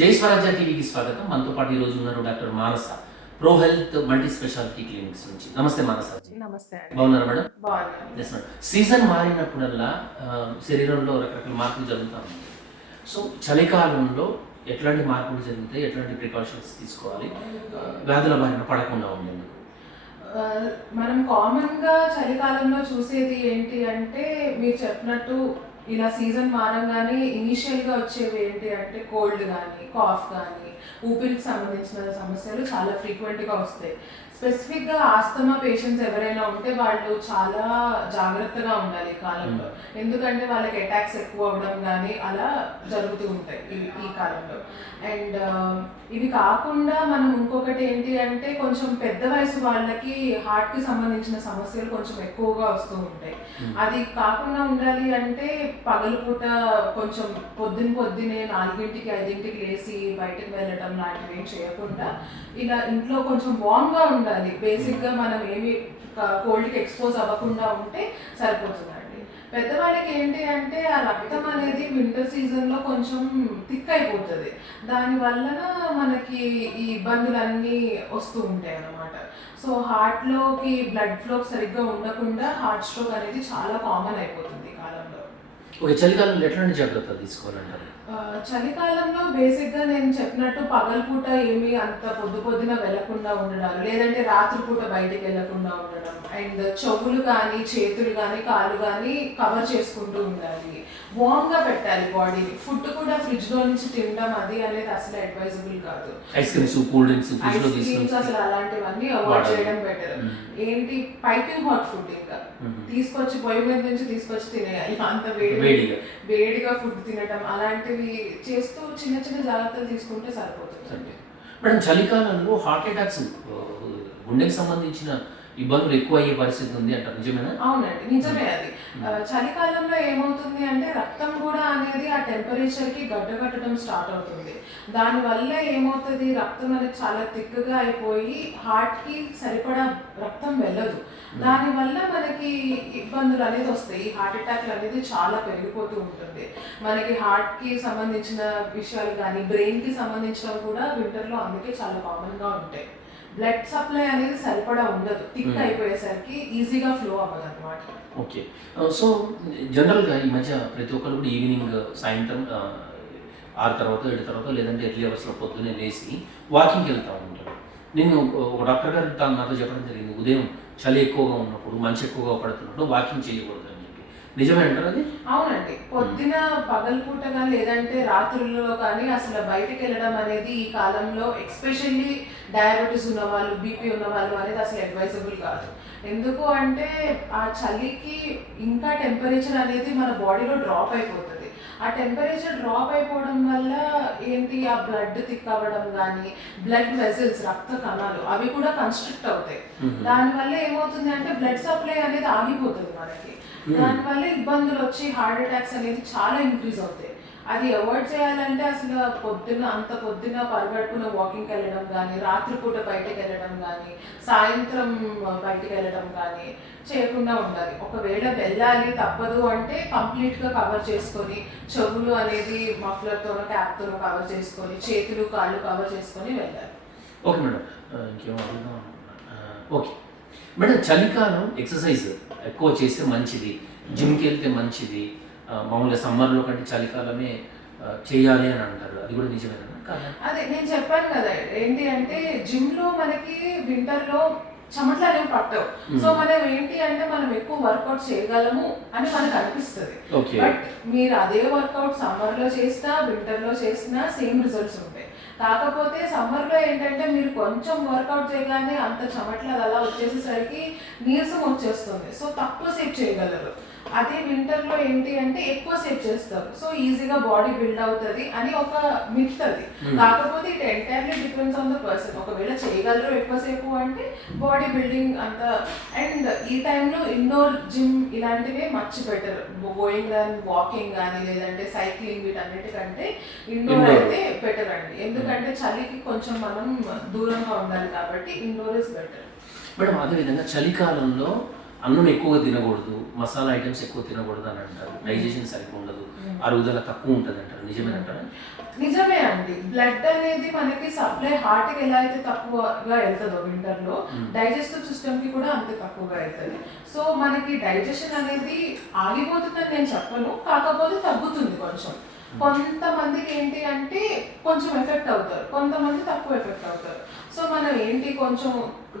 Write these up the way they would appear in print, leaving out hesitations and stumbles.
జై స్వరాజ్య టీవీకి స్వాగతం. మనతో పాటు ఈ రోజు ఉన్నారు doctor Manasa, pro health multi speciality clinics నుంచి. నమస్తే మానస. నమస్తే అండి. బాగున్నారా మేడం? బాగున్నాను. Yes madam. సీజన్ మారినప్పుడల్లా శరీరంలో రకరకాల మార్పులు జరుగుతూ ఉంటాయి. సో చలికాలంలో ఎట్లాంటి మార్పులు జరుగుతాయి, ఎట్లాంటి ప్రికాషన్స్ తీసుకోవాలి వ్యాధుల బారిన పడకుండా ఉండేందుకు? మనం కామన్గా చలికాలంలో చూసేది ఏంటి అంటే, మీరు చెప్పినట్టు ఇలా సీజన్ మారంగానే ఇనీషియల్గా వచ్చేవి ఏంటి అంటే కోల్డ్ కానీ, కాఫ్ కానీ, ఊపిరికి సంబంధించిన సమస్యలు చాలా ఫ్రీక్వెంట్గా వస్తాయి. స్పెసిఫిక్గా ఆస్తమా పేషెంట్స్ ఎవరైనా ఉంటే వాళ్ళు చాలా జాగ్రత్తగా ఉండాలి ఈ కాలంలో. ఎందుకంటే వాళ్ళకి అటాక్స్ ఎక్కువ అవ్వడం కానీ అలా జరుగుతూ ఉంటాయి ఈ కాలంలో. అండ్ ఇవి కాకుండా మనం ఇంకొకటి ఏంటి అంటే, కొంచెం పెద్ద వయసు వాళ్ళకి హార్ట్కి సంబంధించిన సమస్యలు కొంచెం ఎక్కువగా వస్తూ ఉంటాయి. అది కాకుండా ఉండాలి అంటే పగలుపూట కొంచెం పొద్దున్నే 4ంటికి 5ంటికి లేచి బయటకు వెళ్ళడం లాంటివి ఏం చేయకుండా ఇలా ఇంట్లో కొంచెం వార్మ్గా ఉండాలి. బేసిక్గా మనం ఏమి కోల్డ్కి ఎక్స్పోజ్ అవ్వకుండా ఉంటే సరిపోతుందండి. పెద్దవాళ్ళకి ఏంటి అంటే ఆ రక్తం అనేది వింటర్ సీజన్లో కొంచెం థిక్ అయిపోతుంది. దానివల్ల మనకి ఈ ఇబ్బందులన్నీ వస్తూ ఉంటాయి అన్నమాట. సో హార్ట్లోకి బ్లడ్ ఫ్లో సరిగ్గా ఉండకుండా హార్ట్ స్ట్రోక్ అనేది చాలా కామన్ అయిపోతుంది ఈ కాలంలో. ఓకే, చలికాలంలో ఎట్లాంటి జాగ్రత్తలు తీసుకోవాలంటారు? చలికాలంలో బేసిక్గా నేను చెప్పినట్టు పగలపూట ఏమీ అంత పొద్దున వెళ్లకుండా ఉండడం, లేదంటే రాత్రిపూట బయటికి వెళ్లకుండా ఉండడం, అండ్ చెవులు కానీ చేతులు కానీ కాళ్ళు కానీ కవర్ చేసుకుంటూ ఉండాలి. వార్మ్గా పెట్టాలి బాడీని. ఫుడ్ కూడా ఫ్రిడ్జ్లో నుంచి తినడం అది అనేది అసలు అడ్వైజబుల్ కాదు. ఐస్ క్రీమ్స్, కూల్ డ్రింక్స్, అసలు అలాంటివన్నీ అవాయిడ్ చేయడం బెటర్. ఏంటి పైపింగ్ హాట్ ఫుడ్ ఇంకా తీసుకొచ్చి పొయ్యి మీద నుంచి తీసుకొచ్చి తినేయాలి. అంత వేడిగా ఫుడ్ తినడం అలాంటివి చేస్తూ చిన్న జాగ్రత్తలు తీసుకుంటే సరిపోతుంది. మేడం, చలికాలంలో హార్ట్ అటాక్స్, గుండెకి సంబంధించిన ఇబ్బందులు ఎక్కువ అయ్యే పరిస్థితి ఉంది అంటారు, నిజమేనా? అవునండి, నిజమే. అది చలికాలంలో ఏమవుతుంది అంటే రక్తం కూడా అనేది ఆ టెంపరేచర్కి గడ్డకట్టడం స్టార్ట్ అవుతుంది. దానివల్ల ఏమవుతుంది, రక్తం అనేది చాలా థిక్గా అయిపోయి హార్ట్కి సరిపడా రక్తం వెళ్ళదు. దానివల్ల మనకి ఇబ్బందులు అనేది వస్తాయి. హార్ట్ అటాక్లు అనేది చాలా పెరిగిపోతూ ఉంటుంది. మనకి హార్ట్కి సంబంధించిన విషయాలు కానీ బ్రెయిన్కి సంబంధించినవి కూడా వింటర్లో అందుకే చాలా కామన్గా ఉంటాయి. బ్లడ్ సప్లై అనేది సరిపడా ఉండదు. థిక్ అయిపోయేసరికి ఈజీగా ఫ్లో అవ్వదు అనమాట. ఓకే, సో జనరల్గా ఈ మధ్య ప్రతి ఒక్కరు కూడా ఈవినింగ్, సాయంత్రం 6 తర్వాత 7 తర్వాత లేదంటే ఎర్లీ అవర్స్లో పొద్దున్నే లేచి వాకింగ్కి వెళ్తూ ఉంటారు. నేను ఒక డాక్టర్ గారు నాతో చెప్పడం జరిగింది, ఉదయం చలి ఎక్కువగా ఉన్నప్పుడు, మంచి ఎక్కువగా పడుతున్నప్పుడు వాకింగ్ చేయకూడదు అని చెప్పి. నిజమే అంటారు అది? అవునండి. పొద్దున పగలపూట కానీ లేదంటే రాత్రుల్లో కానీ అసలు బయటకు వెళ్ళడం అనేది ఈ కాలంలో ఎస్పెషల్లీ డయాబెటీస్ ఉన్న వాళ్ళు, బీపీ ఉన్న వాళ్ళు అనేది అసలు అడ్వైజబుల్ కాదు. ఎందుకు అంటే ఆ చలికి ఇంకా టెంపరేచర్ అనేది మన బాడీలో డ్రాప్ అయిపోతుంది. ఆ టెంపరేచర్ డ్రాప్ అయిపోవడం వల్ల ఏంటి, ఆ బ్లడ్ థిక్ అవ్వడం కానీ, బ్లడ్ వెజల్స్ రక్త కణాలు అవి కూడా కన్స్ట్రిక్ట్ అవుతాయి. దానివల్ల ఏమవుతుంది అంటే బ్లడ్ సప్లై అనేది ఆగిపోతుంది మనకి. దానివల్ల ఇబ్బందులు వచ్చి హార్ట్ అటాక్స్ అనేది చాలా ఇంక్రీజ్ అవుతాయి. అది అవాయిడ్ చేయాలంటే అసలు అంత పొద్దున పరుగడుపున వాకింగ్కి వెళ్ళడం కానీ, రాత్రిపూట బయటకు వెళ్ళడం కానీ, సాయంత్రం బయటకు వెళ్ళడం కానీ చేయకుండా ఉండాలి. ఒకవేళ వెళ్ళాలి తప్పదు అంటే కంప్లీట్గా కవర్ చేసుకొని, చెవులు అనేది మఫ్లర్తోనో క్యాప్తోనో కవర్ చేసుకొని, చేతులు కాళ్ళు కవర్ చేసుకొని వెళ్ళాలి. ఓకే మేడం, ఓకే మేడం, చలికాలం ఎక్సర్సైజ్ ఎక్కువ చేస్తే మంచిది, జిమ్కి వెళ్తే మంచిది, మామూలుగా సమ్మర్లో కంటే చలికాలమే చేయాలి అని అంటారు, అది కూడా నిజమేనా? అదే నేను చెప్పాను కదా, ఏంటి అంటే జిమ్లో మనకి వింటర్లో చెమటలు అనేవి పట్టవు. సో మనం ఏంటి అంటే మనం ఎక్కువ వర్కౌట్ చేయగలము అని మనకు అనిపిస్తుంది. బట్ మీరు అదే వర్కౌట్ సమ్మర్లో చేసినా వింటర్లో చేసినా సేమ్ రిజల్ట్స్ ఉంటాయి. కాకపోతే సమ్మర్లో ఏంటంటే మీరు కొంచెం వర్కౌట్ చేయగానే అంత చెమటలు అలా వచ్చేసేసరికి నీరసం వచ్చేస్తుంది. సో తక్కువ సేపు చేయగలరు. అదే వింటర్లో ఏంటి అంటే ఎక్కువ సేపు చేస్తారు. సో ఈజీగా బాడీ బిల్డ్ అవుతుంది అని ఒక మిత్ అది. కాకపోతే it entirely depends on the person. ఒకవేళ చేయగలరు ఎక్కువసేపు అంటే బాడీ బిల్డింగ్ అంత. అండ్ ఈ టైంలో ఇండోర్ జిమ్ ఇలాంటివే much better. Going and walking కానీ లేదంటే సైక్లింగ్ వీటన్నిటికంటే ఇండోర్ అయితే బెటర్ అండి. ఎందుకంటే చలికి కొంచెం మనం దూరంగా ఉండాలి కాబట్టి ఇండోర్ ఇస్ బెటర్. మేడం, అదేవిధంగా చలికాలంలో అన్నం ఎక్కువగా తినకూడదు, మసాలా ఐటమ్స్ ఎక్కువ తినకూడదు అని అంటారు, డైజెషన్ సరిగ్గా ఉండదు, అరుగుదల తక్కువ ఉంటుంది అంటారు, నిజమేనంటారా? నిజమే అండి. బ్లడ్ అనేది మనకి సప్లై హార్ట్కి ఎలా అయితే తక్కువగా వెళ్తుందో వింటర్లో, డైజెస్టివ్ సిస్టమ్కి కూడా అంతే తక్కువగా వెళ్తుంది. సో మనకి డైజెషన్ అనేది ఆగిపోతుందని నేను చెప్పను, కాకపోతే తగ్గుతుంది కొంచెం. కొంతమందికి ఏంటి అంటే కొంచెం ఎఫెక్ట్ అవుతారు, కొంతమంది తక్కువ ఎఫెక్ట్ అవుతారు. సో మనం ఏంటి కొంచెం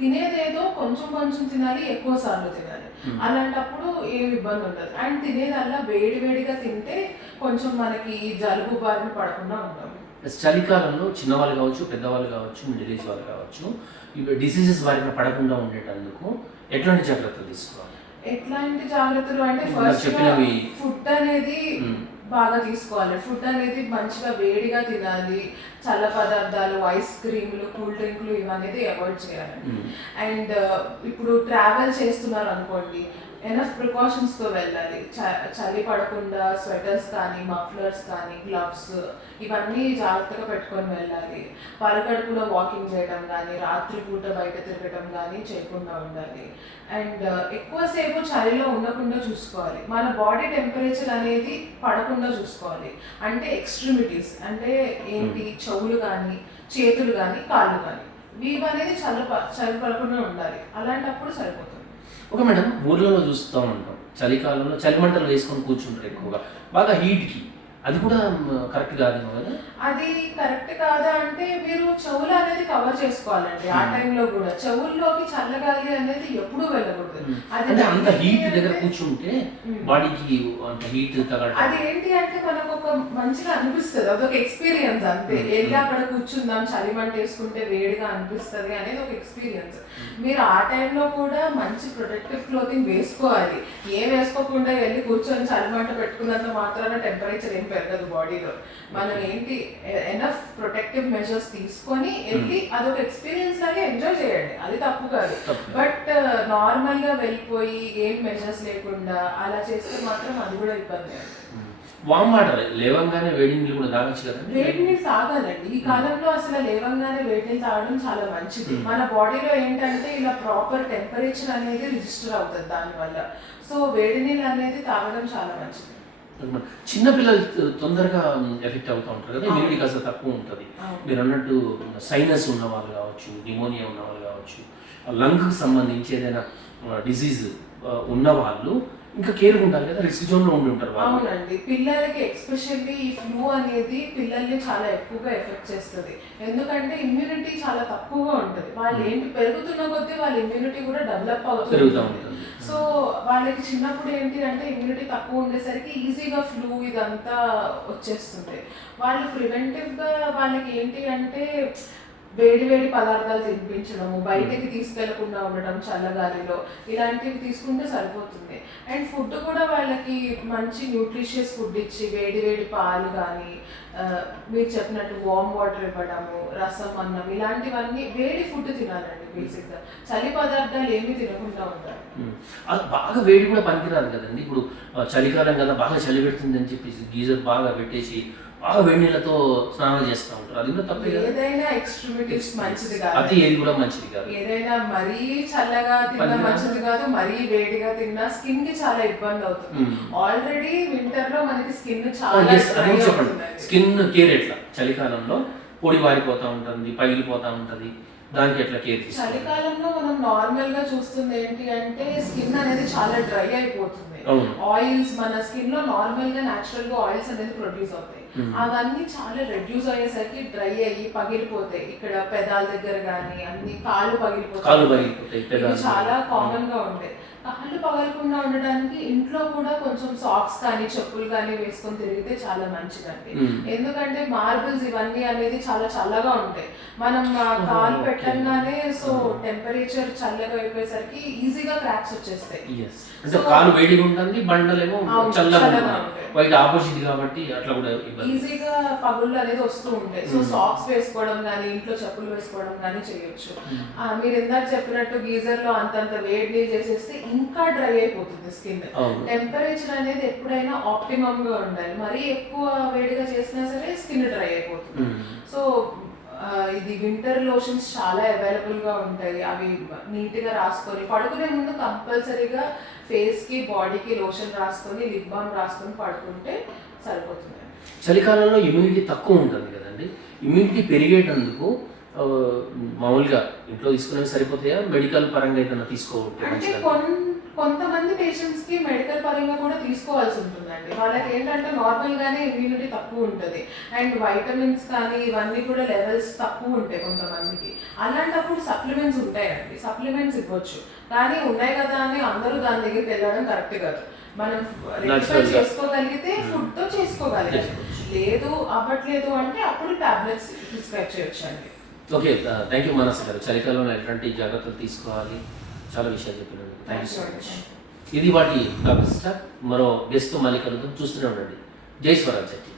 తినేదేదో కొంచెం కొంచెం తినాలి, ఎక్కువ సార్లు తినాలి. అలాంటప్పుడు ఏమి ఇబ్బంది ఉండదు. అండ్ తినేదల్లా వేడి వేడిగా తింటే కొంచెం మనకి జలుబు బారిన పడకుండా ఉంటాం. చలికాలంలో చిన్నవాళ్ళు కావచ్చు, పెద్దవాళ్ళు కావచ్చు, మిడిల్ ఏజ్ వాళ్ళు కావచ్చు, ఇవి డిసీజెస్ బారిన పడకుండా ఉండేటందుకు ఎట్లాంటి జాగ్రత్తలు తీసుకోవాలి? ఎట్లాంటి జాగ్రత్తలు అంటే నాకు ఫస్ట్ చెప్పినవి. ఫుడ్ అనేది బాగా తీసుకోవాలి. ఫుడ్ అనేది మంచిగా వేడిగా తినాలి. చల్ల పదార్థాలు, ఐస్ క్రీములు, కూల్ డ్రింకులు ఇవనేది అవాయిడ్ చేయాలండి. అండ్ ఇప్పుడు ట్రావెల్ చేస్తున్నారు అనుకోండి, ఎనఫ్ ప్రికాషన్స్తో వెళ్ళాలి. చలి పడకుండా స్వెటర్స్ కానీ, మఫ్లర్స్ కానీ, గ్లవ్స్ ఇవన్నీ జాగ్రత్తగా పెట్టుకొని వెళ్ళాలి. పరగడుపులో వాకింగ్ చేయడం కానీ, రాత్రిపూట బయట తిరగడం కానీ చేయకుండా ఉండాలి. అండ్ ఎక్కువసేపు చలిలో ఉండకుండా చూసుకోవాలి. మన బాడీ టెంపరేచర్ అనేది పడకుండా చూసుకోవాలి. అంటే ఎక్స్ట్రిమిటీస్ అంటే ఏంటి, చెవులు కానీ, చేతులు కానీ, కాళ్ళు కానీ, ఇవి అనేది చలి పడకుండా ఉండాలి. అలాంటప్పుడు సరిపోతుంది. ఓకే మేడం, ఊర్లలో చూస్తూ ఉంటాం చలికాలంలో చలిమంటలు వేసుకొని కూర్చుంటారు ఎక్కువగా, బాగా హీట్కి. అది కూడా కరెక్ట్ కాదేమో కదా? అది కరెక్ట్ కాదా అంటే మీరు చెవులు అనేది కవర్ చేసుకోవాలండి. ఆ టైంలో కూడా చెవుల్లోకి చల్లగాలి అనేది ఎప్పుడూ వెళ్ళకూడదు. అంటే అంత హీట్ దగ్గర కూర్చుంటే బాడీకి అంత హీట్ తగలడం, అది ఏంటి అంటే మనకు ఒక మంచిగా అనిపిస్తుంది, అదొక ఎక్స్పీరియన్స్ అంతే. వెళ్ళి అక్కడ కూర్చుందాం, చలిమంట వేసుకుంటే వేడిగా అనిపిస్తుంది అనేది ఒక ఎక్స్పీరియన్స్. మీరు ఆ టైంలో కూడా మంచి ప్రొటెక్టివ్ క్లోతింగ్ వేసుకోవాలి. ఏం వేసుకోకుండా వెళ్ళి కూర్చొని చలిమంట పెట్టుకున్నంత మాత్రాన టెంపరేచర్ ఏం పెరగదు బాడీలో. మనం ఏంటి ఎనఫ్ ప్రొటెక్టివ్ మెజర్స్ తీసుకొని వెళ్ళి అదొక ఎక్స్పీరియన్స్ లాగా ఎంజాయ్ చేయండి, అది తప్పు కాదు. బట్ నార్మల్ గా వెళ్ళిపోయి ఏం మెజర్స్ లేకుండా అలా చేస్తే మాత్రం అది కూడా ఇబ్బంది. వామ్ వాటర్ లేవంగానే వేడి నీళ్ళు కూడా తాగొచ్చు కదా? వేడి నీళ్ళు తాగాలండి. ఈ కాలంలో అసలు లేవంగానే వేడి నీళ్ళు తాగడం చాలా మంచిది. మన బాడీలో ఏంటంటే ఇలా ప్రాపర్ టెంపరేచర్ అనేది రిజిస్టర్ అవుతుంది దానివల్ల. సో వేడి నీళ్ళు అనేది తాగడం చాలా మంచిది. చిన్నపిల్లలు తొందరగా ఎఫెక్ట్ అవుతూ ఉంటారు కదా, ఇమ్యూనిటీ కాస్త తక్కువ ఉంటుంది. మీరు అన్నట్టు సైనస్ ఉన్న వాళ్ళు కావచ్చు, న్యూమోనియా ఉన్న వాళ్ళు కావచ్చు, లంగ్కి సంబంధించి ఏదైనా డిసీజ్ ఉన్న వాళ్ళు ఇంకా కేర్గా ఉంటారు కదా, రిస్క్ జోన్లో ఉండి ఉంటారు. అవునండి, పిల్లలకి ఎక్స్పెషల్లీ ఈ ఫ్లూ అనేది పిల్లల్ని చాలా ఎక్కువగా ఎఫెక్ట్ చేస్తుంది. ఎందుకంటే ఇమ్యూనిటీ చాలా తక్కువగా ఉంటుంది. వాళ్ళు ఏంటి పెరుగుతున్న కొద్దీ వాళ్ళ ఇమ్యూనిటీ కూడా డెవలప్ అవుతుంది. సో వాళ్ళకి చిన్నప్పుడు ఏంటి అంటే ఇమ్యూనిటీ తక్కువ ఉండేసరికి ఈజీగా ఫ్లూ ఇదంతా వచ్చేస్తుంది. వాళ్ళు ప్రివెంటివ్గా వాళ్ళకి ఏంటి అంటే వేడి వేడి పదార్థాలు తినిపించడము, బయటికి తీసుకెళ్లకుండా ఉండడం చల్లగాలిలో, ఇలాంటివి తీసుకుంటే సరిపోతుంది. అండ్ ఫుడ్ కూడా వాళ్ళకి మంచి న్యూట్రిషియస్ ఫుడ్ ఇచ్చి వేడి వేడి పాలు కానీ, మీరు చెప్పినట్టు వామ్ వాటర్ ఇవ్వడము, రసం, అన్నం ఇలాంటివన్నీ వేడి ఫుడ్ తినాలండి. బేసిక్గా చలి పదార్థాలు ఏమి తినకుండా ఉంటారు. అది బాగా వేడి కూడా పనికిరాదు కదండి. ఇప్పుడు చలికాలం కదా, బాగా చలి పెడుతుంది అని చెప్పేసి గీజర్ బాగా పెట్టేసి బాగా వేడి నీళ్ళతో స్నానం చేస్తూ ఉంటారు, అది కూడా తప్పే. ఏదైనా ఎక్స్ట్రీమిటీస్ మంచిది కాదు, అది ఏది కూడా మంచిది కాదు. ఏదైనా మరీ చల్లగా తిన్నా మంచిది కాదు, మరీ వేడిగా తిన్నా స్కిన్ కి చాలా ఇబ్బంది అవుతుంది. ఆల్రెడీ వింటర్ లో మనకి స్కిన్ చాలా స్కిన్ కేర్ ఎట్లా చలికాలంలో పొడి వారిపోతా ఉంటుంది, పగిలిపోతా ఉంటుంది, దానికి ఎట్లా కేర్ తీసుకోవాలి? చలికాలంలో మనం నార్మల్ గా చూస్తుంది ఏంటి అంటే స్కిన్ అనేది చాలా డ్రై అయిపోతుంది. ఆయిల్స్ మన స్కిన్ లో నార్మల్ గా నాచురల్ గా ఆయిల్స్ అనేది ప్రొడ్యూస్ అవుతాయి. అవన్నీ చాలా రెడ్యూస్ అయ్యేసరికి డ్రై అయ్యి పగిలిపోతాయి. ఇక్కడ పెదాల దగ్గర కానీ అన్ని కాళ్ళు పగిలిపోతాయి, చాలా కామన్ గా ఉంటాయి. కాళ్ళు పగలకుండా ఉండడానికి ఇంట్లో కూడా కొంచెం సాక్స్ కానీ చెప్పులు కానీ వేసుకొని తిరిగితే చాలా మంచిదండి. ఎందుకంటే మార్బుల్స్ ఇవన్నీ అనేది చాలా చల్లగా ఉంటాయి. మనం కాలు పెట్టంగానే సో టెంపరేచర్ చల్లగా అయిపోయేసరికి ఈజీగా క్రాక్స్ వచ్చేస్తాయి. అంటే కాలు వేడిగా ఉంటుంది, బండలేమో చల్లగా ఉంటాయి, ఆపోజిట్ కాబట్టి అట్లా కూడా ఈజీగా పగుళ్ళు అనేది వస్తూ ఉంటాయి. సో సాక్స్ వేసుకోవడం కానీ, ఇంట్లో చెప్పులు వేసుకోవడం కానీ చేయొచ్చు. మీరు ఇందాక చెప్పినట్టు గీజర్ లో అంతంత వేడి నీళ్ళు చేసేస్తే ఇంకా డ్రై అయిపోతుంది స్కిన్. టెంపరేచర్ అనేది ఎప్పుడైనా ఆప్టిమమ్ గా ఉండాలి. మరీ ఎక్కువ వేడిగా చేసినా సరే స్కిన్ డ్రై అయిపోతుంది. సో ఇది వింటర్ లోషన్స్ చాలా అవైలబుల్ గా ఉంటాయి. అవి నీట్ గా రాసుకొని పడుకునే ముందు కంపల్సరీగా ఫేస్ కి బాడీకి లోషన్ రాసుకొని లిప్ బామ్ రాసుకొని పడుకుంటే సరిపోతుంది. చలికాలంలో ఇమ్యూనిటీ తక్కువ ఉంటుంది కదండి, ఇమ్యూనిటీ పెరిగేటందుకు మామూలుగా ఇంట్లో తీసుకునేవి సరిపోతాయా, మెడికల్ పరంగా ఏదైనా తీసుకోవట్లేదు? అంటే కొంతమంది పేషెంట్స్ కి మెడికల్ పరంగా కూడా తీసుకోవాల్సి ఉంటుందండి. వాళ్ళకి ఏంటంటే నార్మల్ గానే ఇమ్యూనిటీ తక్కువ ఉంటుంది అండ్ వైటమిన్స్ కానీ ఇవన్నీ కూడా లెవెల్స్ తక్కువ ఉంటాయి కొంతమందికి. అలాంటప్పుడు సప్లిమెంట్స్ ఉంటాయండి, సప్లిమెంట్స్ ఇవ్వచ్చు. కానీ ఉన్నాయి కదా అని అందరూ దాని దగ్గరికి వెళ్ళడం కరెక్ట్ కాదు. మనం రెక్టిఫై చేసుకోగలిగితే ఫుడ్ తో చేసుకోగలిగాలి, లేదు అవ్వట్లేదు అంటే అప్పుడు టాబ్లెట్స్ ప్రిస్క్రైబ్ చేయొచ్చండి. ఓకే, థ్యాంక్ యూ మానస గారు. చలికాలంలో ఎలాంటి జాగ్రత్తలు తీసుకోవాలి, చాలా విషయాలు చెప్పినందుకు థ్యాంక్ యూ సో మచ్. ఇది వాటి టాపిక్ స్టార్. మరో గెస్ట్తో మళ్ళీ కలుద్దాం, చూస్తూనే ఉండండి జై స్వరాజ్య.